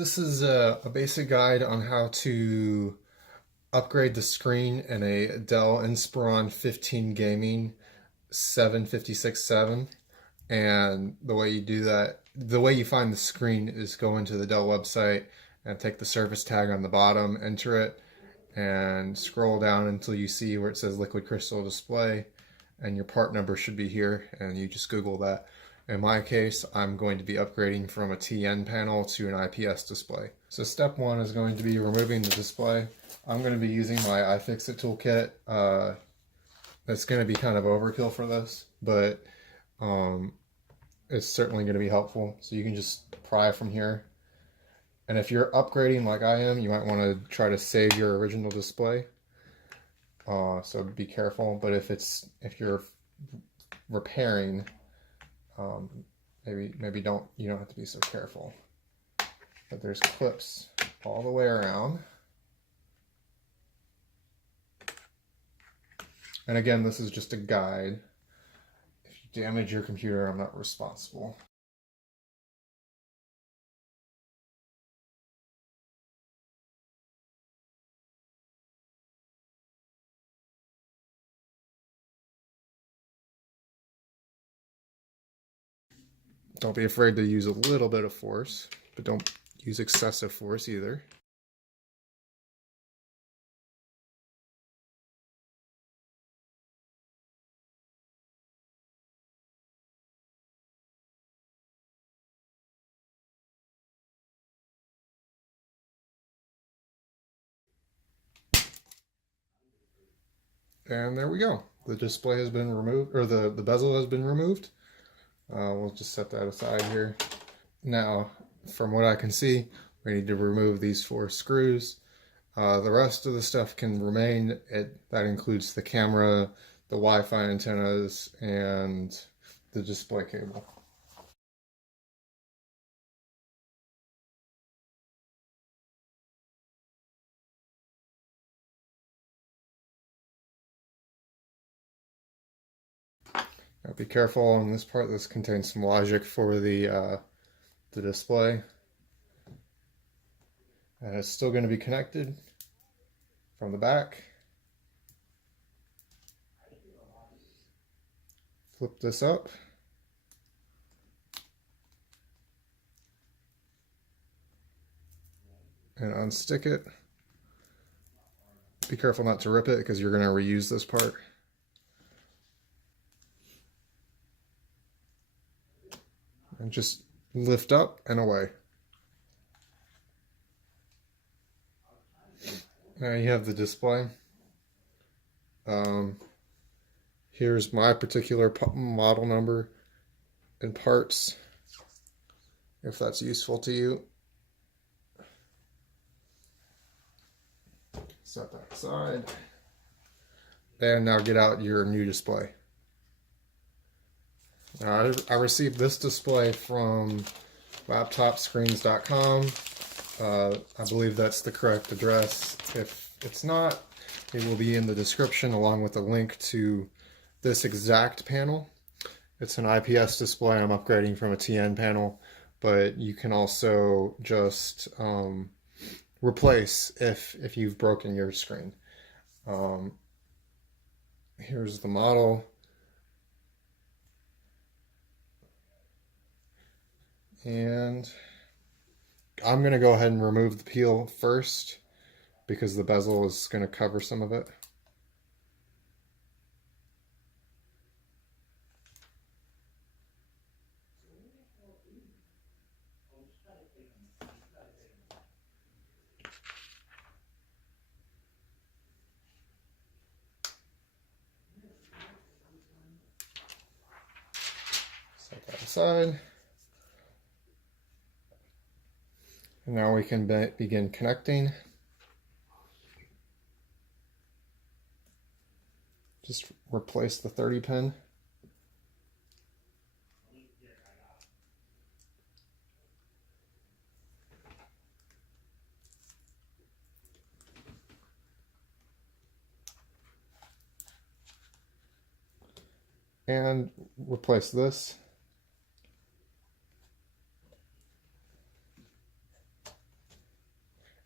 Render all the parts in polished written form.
This is a basic guide on how to upgrade the screen in a Dell Inspiron 15 Gaming 7567. And the way you do that, the way you find the screen is go into the Dell website and take the service tag on the bottom, enter it, and scroll down until you see where it says liquid crystal display, and your part number should be here, and you just Google that. In my case, I'm going to be upgrading from a TN panel to an IPS display. So step one is going to be removing the display. I'm going to be using my iFixit toolkit. It's going to be kind of overkill for this, but it's certainly going to be helpful. So you can just pry from here. And if you're upgrading like I am, you might want to try to save your original display. So be careful. But if you're repairing, maybe you don't have to be so careful. But there's clips all the way around. And again, this is just a guide. If you damage your computer, I'm not responsible. Don't be afraid to use a little bit of force, but don't use excessive force either. And there we go. The display has been removed, or the bezel has been removed. We'll just set that aside here. Now, from what I can see, we need to remove these 4 screws. The rest of the stuff can remain. That includes the camera, the Wi-Fi antennas, and the display cable. Now be careful on this part. This contains some logic for the display. And it's still going to be connected from the back. Flip this up. And unstick it. Be careful not to rip it because you're going to reuse this part. And just lift up and away. Now you have the display. Here's my particular model number and parts, if that's useful to you. Set that aside. And now get out your new display. I received this display from laptopscreens.com. I believe that's the correct address. If it's not, it will be in the description along with a link to this exact panel. It's an IPS display. I'm upgrading from a TN panel, but you can also just replace if you've broken your screen. Here's the model. And I'm going to go ahead and remove the peel first because the bezel is going to cover some of it. Set that aside. And now we can begin connecting. Just replace the 30 pin. And replace this.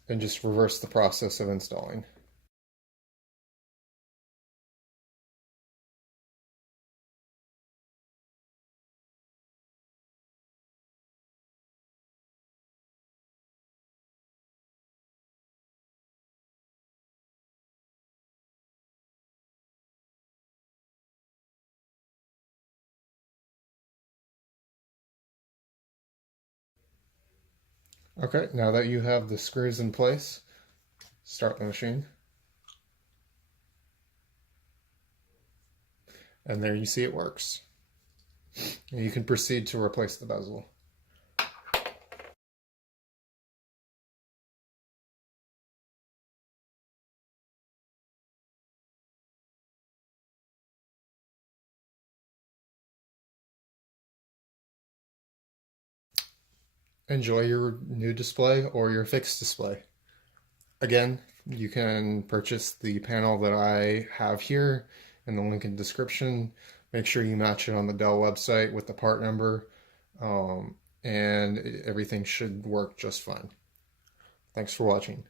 and just reverse the process of installing. Okay, now that you have the screws in place, start the machine. And there you see it works. And you can proceed to replace the bezel. Enjoy your new display or your fixed display. Again, you can purchase the panel that I have here in the link in the description. Make sure you match it on the Dell website with the part number, and everything should work just fine. Thanks for watching.